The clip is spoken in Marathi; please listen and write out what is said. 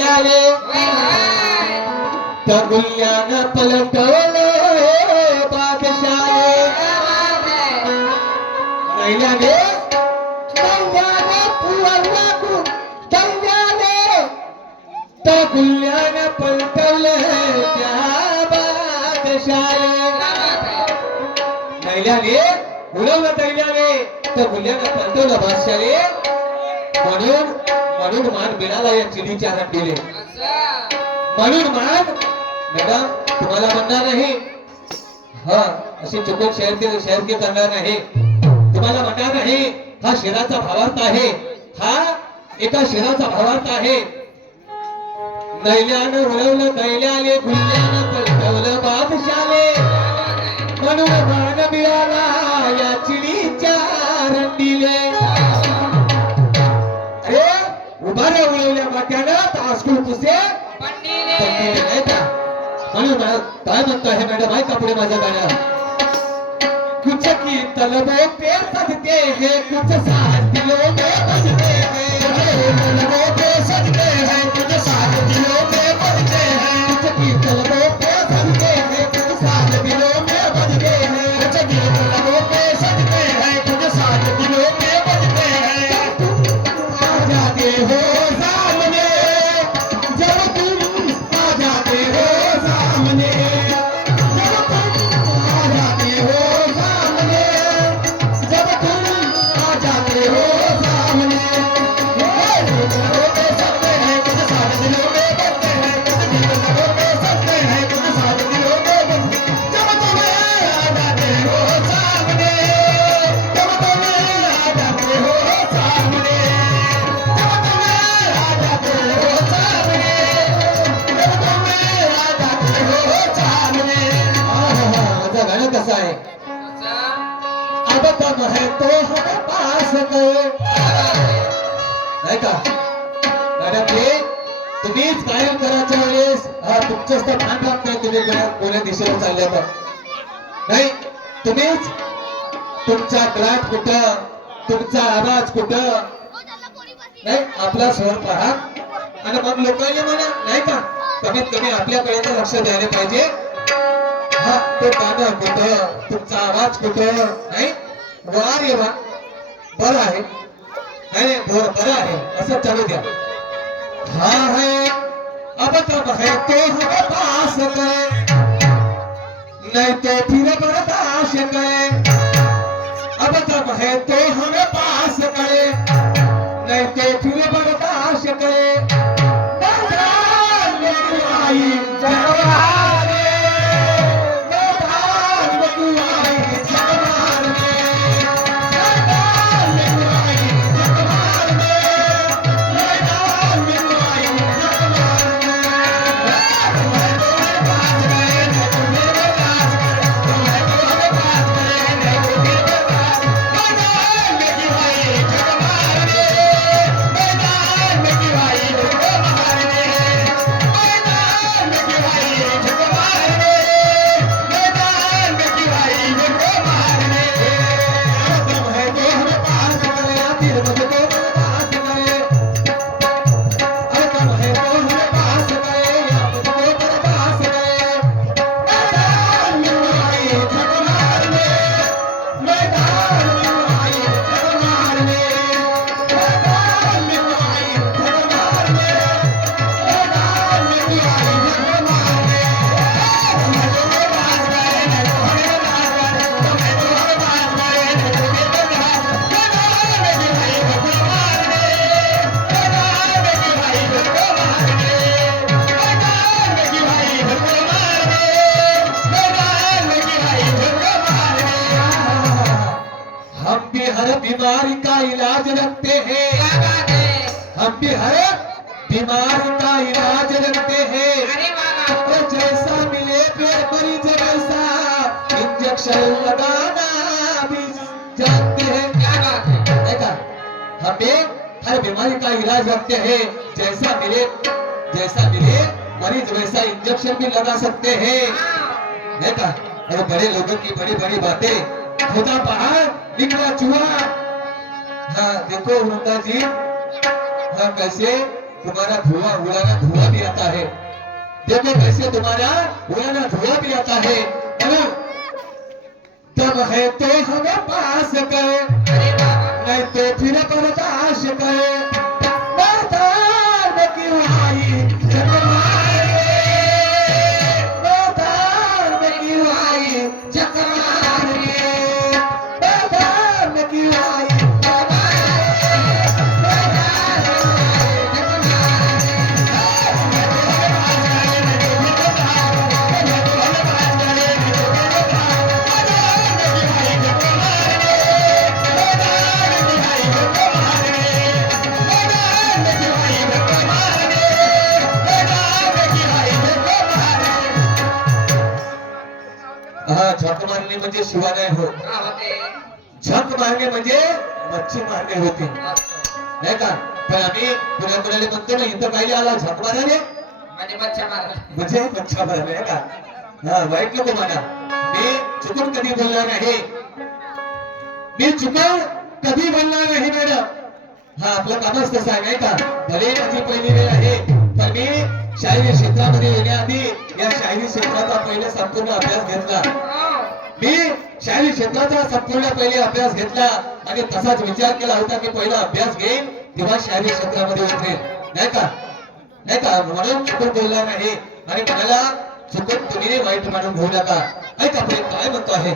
त्याले त्या गुल्ल्यानं पलटवले बादशाहे नैल्याने त्या गुल्ल्यानं पलटवले त्या बादशाहे नैल्याने उडवलं दैल्याने त्या गुल्ल्यानं पलटवलं बादशाहे म्हणून म्हणून मान मिळाला या चिडीच्या रंडीले म्हणून मान मॅडम तुम्हाला म्हणणार नाही हा अशी चुकून शेअर करणार नाही तुम्हाला म्हणणार नाही हा शिराचा भावार्थ आहे हा एका शिराचा भावार्थ आहे नैल्यानं उडवलं दैल्याले गुल्ल्यानं पलटवलं बादशाले म्हणून मान मिळाला या चिडीच्या रंडीले अरे उभाऱ्या उडवल्या वाट्यानं तासकुळ पुसे नाही का म्हणून काय म्हणतो आहे मॅडम ऐका पुढे माझं गाणं कुछ की तलबों पे सजते हैं कुछ साथ दिलों में बजते हैं तलबों पे सजते हैं कुछ साथ दिलों में बजते हैं कुछ की तलबों पे सजते हैं कुछ साथ दिलों में बजते हैं कुछ की तलबों पे सजते हैं कुछ साथ दिलों में बजते हैं आ जाते हो सामने जब तुम आ जाते हो सामने जब तुम आ जाते हो सामने जब तुम आ जाते हो सामने दिलों पे सजते हैं कुछ साथ दिलों में बजते हैं कुछ दिलों पे सजते हैं कुछ साथ दिलों में बजते हैं जब तुम आ जाते हो सामने जब तुम आ जाते हो सामने जब तुम आ जाते हो सामने जब तुम आ जाते हो सामने माझं गाणं कसं आहे अब कब है तो हम पास गए नाही का मॅडम जी तुम्हीच कायम करायच्या वेळेस तुमचंच तर भान लागतंय तुम्ही कोण्या दिशेला चालले तर नाही तुम्हीच तुमचा ग्राट कुठं तुमचा आवाज कुठं नाही आपला स्वर पहा आणि मग लोकांनी म्हणा नाही का कमीत कमी आपल्याकडे तर लक्ष द्यायला पाहिजे हा तो गाणं कुठं तुमचा आवाज कुठं नाही वा रे वा बरं आहे नाही बरं आहे असं चालू द्या हा है अब तब है तो हमें पास करे नहीं तो फिर बर्दाश्त करे अब तब है तो हमें पास करे नहीं तो फिर बर्दाश्त करे मैदान में आई जवान मैदान में आई जवान मैदान में आई जवान मैदान में आई बीमारी का इलाज रखते हैं हम भी हर बीमारी का इलाज रखते हैं तो जैसा मिले फिर मरीज वैसा इंजेक्शन लगाना भी जानते हैं क्या बात है देखा हम भी हर बीमारी का इलाज रखते हैं जैसा मिले मरीज वैसा इंजेक्शन भी लगा सकते हैं देखा और बड़े लोगों की बड़ी बड़ी बातें खुदा पहाड़ निकला चूहा हाँ देखो वृंदा जी हाँ कैसे तुम्हारा धुआं उड़ाना धुआं भी आता है, देखो कैसे तुम्हारा उड़ाना धुआं भी आता है। बोलो, जब है तो हमें पास कर, नहीं तो फिर बर्दाश्त कर। मैदान में क्यों आई जग मारे, मैदान में क्यों आई जग मारे, मैदान में क्यों आई जग मारे, मैदान में हा, झक मारणे म्हणजे शिवा नाही हो, झक मारणे म्हणजे मच्छी मारणे होते, नाही का? पण आम्ही पुण्यामध्ये म्हणतो ना, इथं काही आला झक मारायला म्हणजे मच्छा मारायला, आहे का? हा, वाईट नको म्हणा, मी चुकून कधी बोलणार नाही, मी चुकून कधी बोलणार नाही मॅडम. हा, आपलं कामच तसं आहे, नाही का? भले माझी पहिली वेळ आहे, पण मी शाहिरी क्षेत्रामध्ये येण्याआधी या शाहिरी क्षेत्राचा पहिले संपूर्ण अभ्यास घेतला. मी शाहिरी क्षेत्राचा संपूर्ण पहिले अभ्यास घेतला आणि तसाच विचार केला होता की पहिला अभ्यास घेईन तेव्हा शाहिरी क्षेत्रामध्ये उतरेल, नाही का? नाही का? म्हणून चुकून बोलला नाही आणि मला चुकून तुम्ही वाईट मानून घेऊ नका. ऐका, आपण काय म्हणतो आहे,